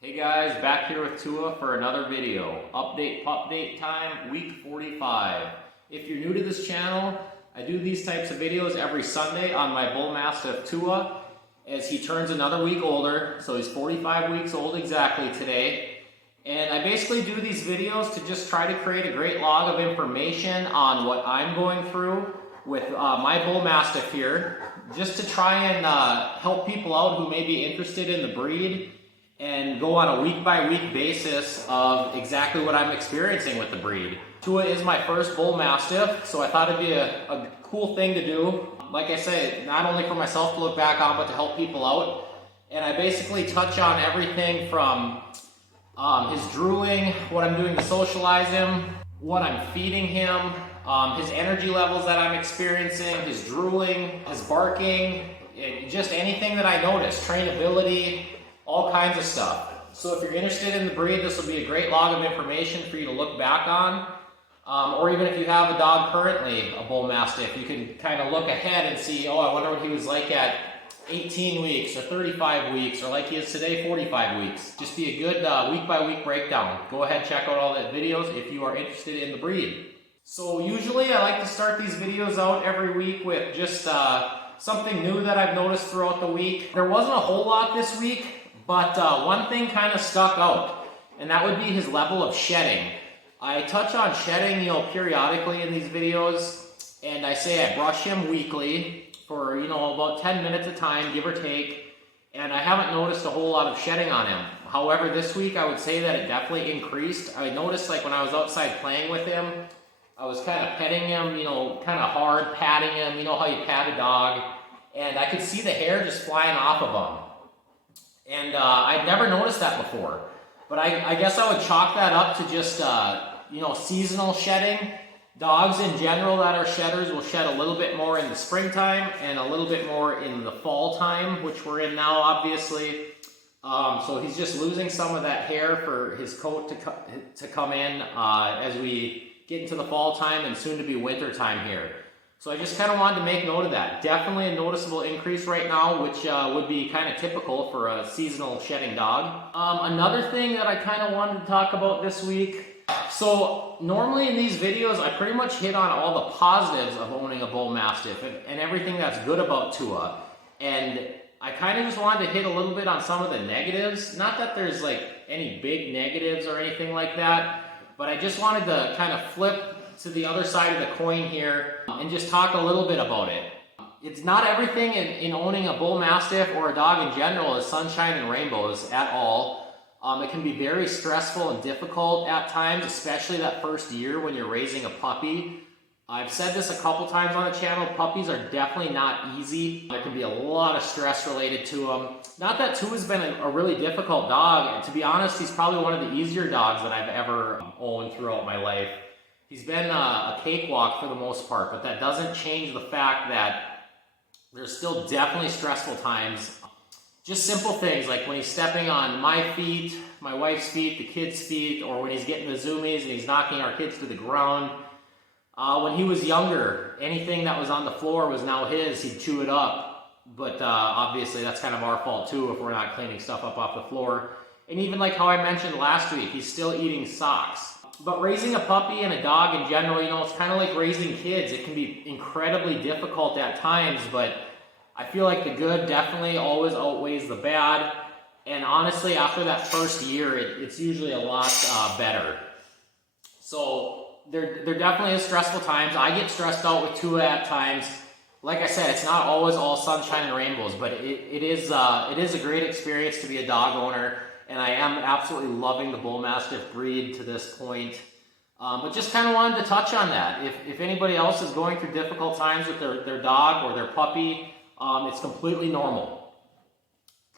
Hey guys, back here with Tua for another video. Update pup date time, week 45. If you're new to this channel, I do these types of videos every Sunday on my Bullmastiff Tua as he turns another week older. So he's 45 weeks old exactly today. And I basically do these videos to just try to create a great log of information on what I'm going through with my Bullmastiff here, just to try and help people out who may be interested in the breed and go on a week-by-week basis of exactly what I'm experiencing with the breed. Tua is my first Bull Mastiff, so I thought it'd be a cool thing to do. Like I say, not only for myself to look back on, but to help people out. And I basically touch on everything from his drooling, what I'm doing to socialize him, what I'm feeding him, his energy levels that I'm experiencing, his drooling, his barking, just anything that I notice, trainability, all kinds of stuff. So if you're interested in the breed, this will be a great log of information for you to look back on. Or even if you have a dog currently, a Bull Mastiff, you can kind of look ahead and see, oh, I wonder what he was like at 18 weeks or 35 weeks, or like he is today, 45 weeks. Just be a good week-by-week breakdown. Go ahead, check out all the videos if you are interested in the breed. So usually I like to start these videos out every week with just something new that I've noticed throughout the week. There wasn't a whole lot this week, but one thing kind of stuck out, and that would be his level of shedding. I touch on shedding, periodically in these videos, and I say I brush him weekly for, about 10 minutes a time, give or take, and I haven't noticed a whole lot of shedding on him. However, this week I would say that it definitely increased. I noticed, like, when I was outside playing with him, I was kind of petting him, kind of hard, patting him, how you pat a dog, and I could see the hair just flying off of him. And I'd never noticed that before. But I guess I would chalk that up to just, seasonal shedding. Dogs in general that are shedders will shed a little bit more in the springtime and a little bit more in the fall time, which we're in now, obviously. So he's just losing some of that hair for his coat to come in as we get into the fall time and soon to be winter time here. So I just kind of wanted to make note of that. Definitely a noticeable increase right now, which would be kind of typical for a seasonal shedding dog. Another thing that I kind of wanted to talk about this week. So normally in these videos, I pretty much hit on all the positives of owning a Bull Mastiff and everything that's good about Tua. And I kind of just wanted to hit a little bit on some of the negatives. Not that there's like any big negatives or anything like that, but I just wanted to kind of flip to the other side of the coin here and just talk a little bit about it. It's not everything in owning a Bull Mastiff or a dog in general is sunshine and rainbows at all. It can be very stressful and difficult at times, especially that first year when you're raising a puppy. I've said this a couple times on the channel, puppies are definitely not easy. There can be a lot of stress related to them. Not that Tua's been a really difficult dog, and to be honest, he's probably one of the easier dogs that I've ever owned throughout my life. He's been a cakewalk for the most part, but that doesn't change the fact that there's still definitely stressful times. Just simple things like when he's stepping on my feet, my wife's feet, the kids' feet, or when he's getting the zoomies and he's knocking our kids to the ground. When he was younger, anything that was on the floor was now his. He'd chew it up, but obviously that's kind of our fault too if we're not cleaning stuff up off the floor. And even like how I mentioned last week, he's still eating socks. But raising a puppy and a dog in general, it's kind of like raising kids. It can be incredibly difficult at times, but I feel like the good definitely always outweighs the bad. And honestly, after that first year, it's usually a lot better. So there definitely is stressful times. I get stressed out with Tua at times. Like I said, it's not always all sunshine and rainbows, but it is a great experience to be a dog owner. And I am absolutely loving the Bull Mastiff breed to this point. But just kind of wanted to touch on that. If anybody else is going through difficult times with their dog or their puppy, it's completely normal.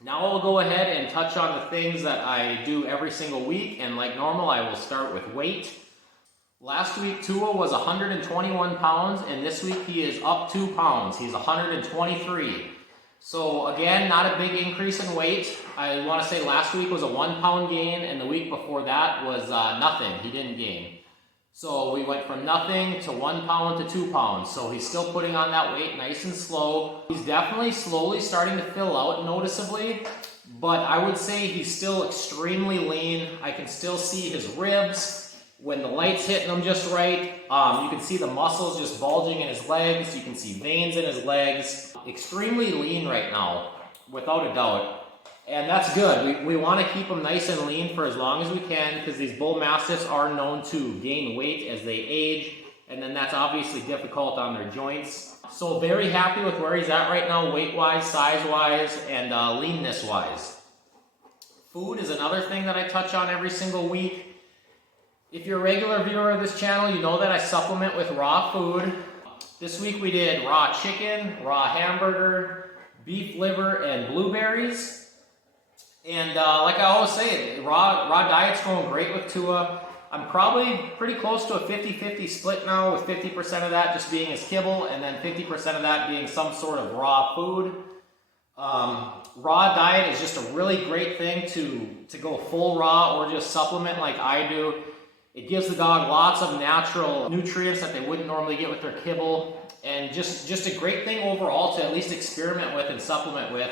Now I'll go ahead and touch on the things that I do every single week. And like normal, I will start with weight. Last week, Tua was 121 pounds, and this week he is up 2 pounds. He's 123. So again, not a big increase in weight. I want to say last week was a 1 pound gain, and the week before that was nothing. He didn't gain. So we went from nothing to 1 pound to 2 pounds. So he's still putting on that weight nice and slow. He's definitely slowly starting to fill out noticeably, but I would say he's still extremely lean. I can still see his ribs when the light's hitting him just right. You can see the muscles just bulging in his legs. You can see veins in his legs. Extremely lean right now, without a doubt. And that's good. We want to keep them nice and lean for as long as we can, because these bull mastiffs are known to gain weight as they age, and then that's obviously difficult on their joints. So very happy with where he's at right now, weight-wise, size-wise, and leanness-wise. Food is another thing that I touch on every single week. If you're a regular viewer of this channel, you know that I supplement with raw food. This week we did raw chicken, raw hamburger, beef liver, and blueberries. And like I always say, raw diet's going great with Tua. I'm probably pretty close to a 50-50 split now, with 50% of that just being his kibble, and then 50% of that being some sort of raw food. Raw diet is just a really great thing to go full raw or just supplement like I do. It gives the dog lots of natural nutrients that they wouldn't normally get with their kibble, and just a great thing overall to at least experiment with and supplement with.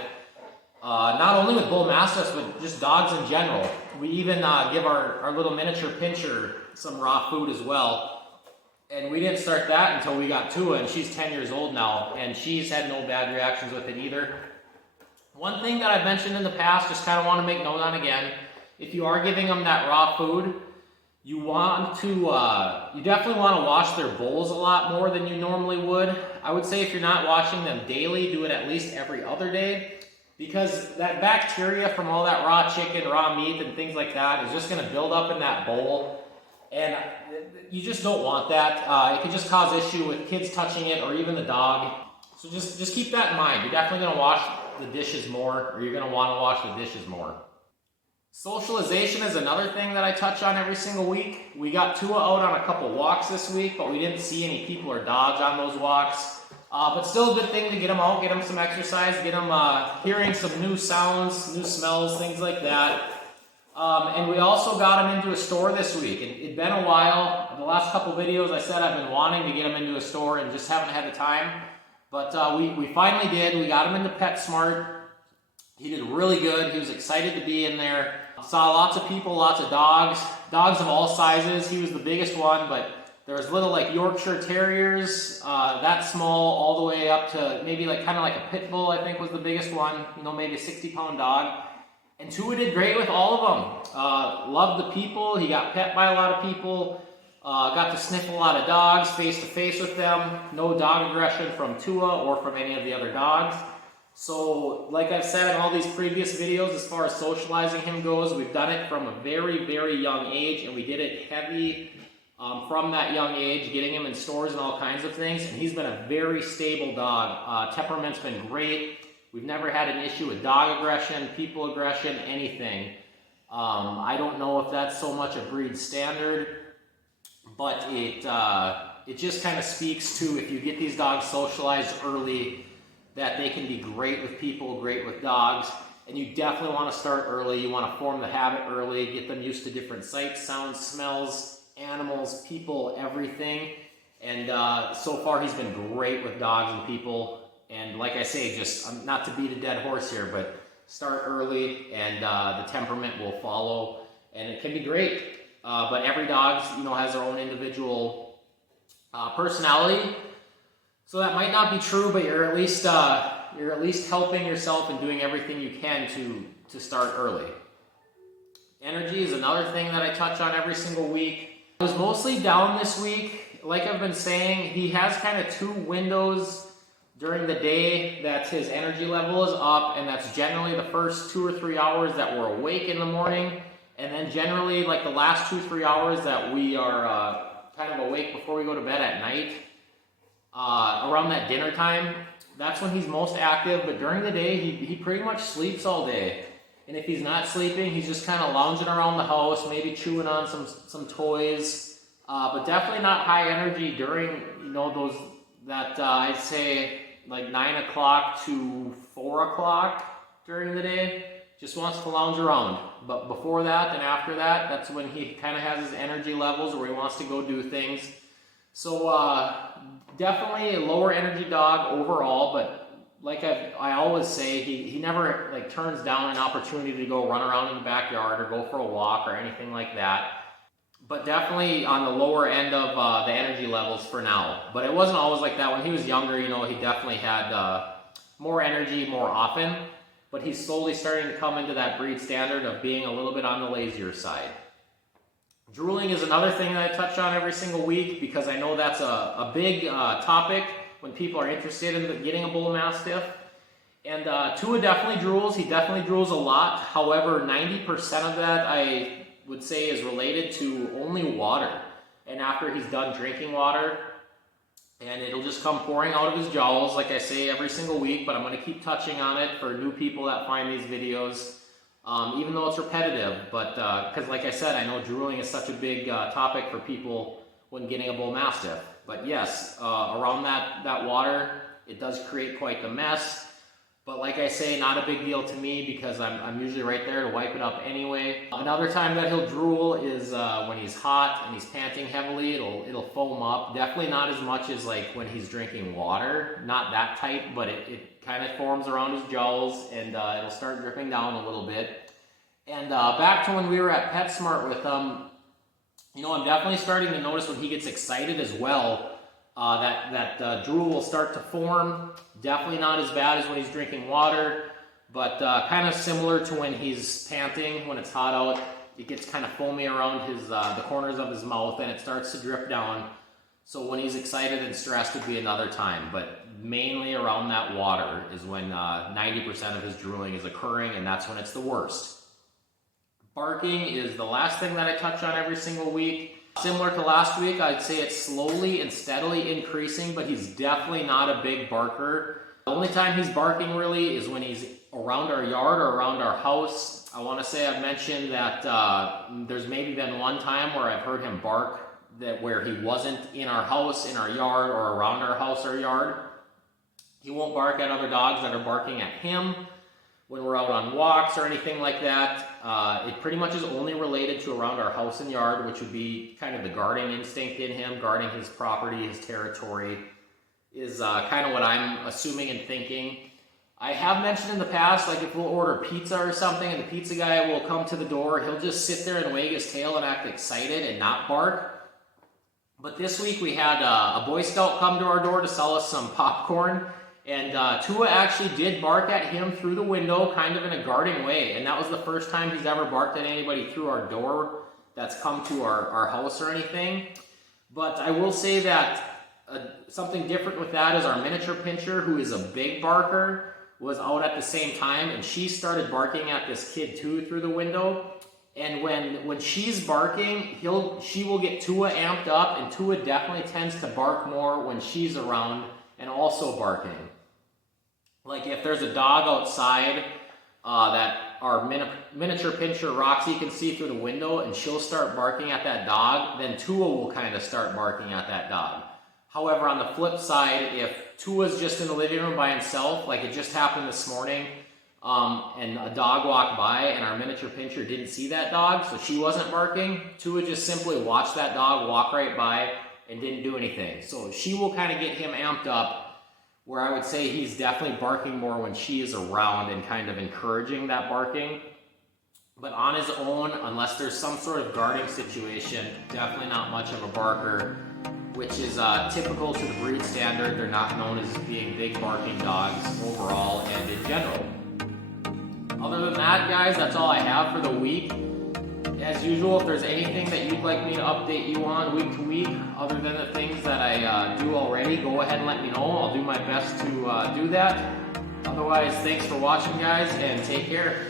Not only with bull mastiffs, but just dogs in general. We even give our little miniature pincher some raw food as well. And we didn't start that until we got Tua, and she's 10 years old now, and she's had no bad reactions with it either. One thing that I've mentioned in the past, just kind of want to make note on again, if you are giving them that raw food, you definitely want to wash their bowls a lot more than you normally would. I would say if you're not washing them daily, do it at least every other day. Because that bacteria from all that raw chicken, raw meat, and things like that is just going to build up in that bowl. And you just don't want that. It can just cause issue with kids touching it or even the dog. So just keep that in mind. You're definitely going to wash the dishes more, or you're going to want to wash the dishes more. Socialization is another thing that I touch on every single week. We got Tua out on a couple walks this week, but we didn't see any people or dogs on those walks. But still a good thing to get them out, get them some exercise, get them hearing some new sounds, new smells, things like that. And we also got them into a store this week. It'd been a while. In the last couple videos I said I've been wanting to get them into a store and just haven't had the time. But we finally did. We got him into PetSmart. He did really good. He was excited to be in there. Saw lots of people, lots of dogs of all sizes. He was the biggest one, but there's little like Yorkshire Terriers, that small, all the way up to maybe kind of like a pit bull, I think was the biggest one, maybe a 60-pound dog. And Tua did great with all of them. Loved the people. He got pet by a lot of people. Got to sniff a lot of dogs face to face with them. No dog aggression from Tua or from any of the other dogs. So like I've said in all these previous videos, as far as socializing him goes, we've done it from a very, very young age, and we did it heavy from that young age, getting him in stores and all kinds of things. And he's been a very stable dog. Temperament's been great. We've never had an issue with dog aggression, people aggression, anything. I don't know if that's so much a breed standard, but it just kind of speaks to, if you get these dogs socialized early, that they can be great with people, great with dogs. And you definitely want to start early. You want to form the habit early, get them used to different sights, sounds, smells, animals, people, everything. And so far he's been great with dogs and people. And like I say, just not to beat a dead horse here, but start early and the temperament will follow, and it can be great. But every dog, has their own individual personality. So that might not be true, but you're at least helping yourself and doing everything you can to start early. Energy is another thing that I touch on every single week. I was mostly down this week. Like I've been saying, he has kind of 2 windows during the day that his energy level is up, and that's generally the first 2 or 3 hours that we're awake in the morning, and then generally like the last 2-3 hours that we are kind of awake before we go to bed at night. Around that dinner time, that's when he's most active, but during the day he pretty much sleeps all day. And if he's not sleeping, he's just kind of lounging around the house, maybe chewing on some toys, but definitely not high energy during those that I'd say like 9 o'clock to 4 o'clock during the day. Just wants to lounge around. But before that and after that, that's when he kind of has his energy levels where he wants to go do things. So definitely a lower energy dog overall, but like I always say, he never like turns down an opportunity to go run around in the backyard or go for a walk or anything like that. But definitely on the lower end of the energy levels for now. But it wasn't always like that. When he was younger, you know, he definitely had more energy more often. But he's slowly starting to come into that breed standard of being a little bit on the lazier side. Drooling is another thing that I touch on every single week because I know that's a big topic when people are interested in getting a bull mastiff. And Tua definitely drools. He definitely drools a lot. However, 90% of that I would say is related to only water. And after he's done drinking water, and it'll just come pouring out of his jowls, like I say every single week, but I'm going to keep touching on it for new people that find these videos, even though it's repetitive. But because like I said, I know drooling is such a big topic for people when getting a bull mastiff. But yes, around that water, it does create quite the mess. But like I say, not a big deal to me because I'm usually right there to wipe it up anyway. Another time that he'll drool is when he's hot and he's panting heavily. It'll foam up. Definitely not as much as like when he's drinking water. Not that tight, but it kind of forms around his jowls and it'll start dripping down a little bit. And back to when we were at PetSmart with him, you know, I'm definitely starting to notice when he gets excited as well. That drool will start to form. Definitely not as bad as when he's drinking water, but kind of similar to when he's panting, when it's hot out. It gets kind of foamy around the corners of his mouth and it starts to drip down. So when he's excited and stressed would be another time, but mainly around that water is when 90% of his drooling is occurring, and that's when it's the worst. Barking is the last thing that I touch on every single week. Similar to last week, I'd say it's slowly and steadily increasing, but he's definitely not a big barker. The only time he's barking really is when he's around our yard or around our house. I want to say I've mentioned that there's maybe been one time where I've heard him bark where he wasn't in our house, in our yard, or around our house or yard. He won't bark at other dogs that are barking at him when we're out on walks or anything like that. It pretty much is only related to around our house and yard, which would be kind of the guarding instinct in him, guarding his property, his territory, is kind of what I'm assuming and thinking. I have mentioned in the past, like if we'll order pizza or something and the pizza guy will come to the door, he'll just sit there and wag his tail and act excited and not bark. But this week we had a Boy Scout come to our door to sell us some popcorn. And Tua actually did bark at him through the window, kind of in a guarding way. And that was the first time he's ever barked at anybody through our door that's come to our house or anything. But I will say that something different with that is our miniature pincher, who is a big barker, was out at the same time. And she started barking at this kid too through the window. And when she's barking, she will get Tua amped up. And Tua definitely tends to bark more when she's around and also barking. Like if there's a dog outside that our miniature pincher Roxy can see through the window and she'll start barking at that dog, then Tua will kind of start barking at that dog. However, on the flip side, if Tua's just in the living room by himself, like it just happened this morning, and a dog walked by and our miniature pincher didn't see that dog, so she wasn't barking, Tua just simply watched that dog walk right by and didn't do anything. So she will kind of get him amped up, where I would say he's definitely barking more when she is around and kind of encouraging that barking. But on his own, unless there's some sort of guarding situation, definitely not much of a barker, which is typical to the breed standard. They're not known as being big barking dogs overall and in general. Other than that, guys, that's all I have for the week. As usual, if there's anything that you'd like me to update you on week to week, other than the things that I do already, go ahead and let me know. I'll do my best to do that. Otherwise, thanks for watching, guys, and take care.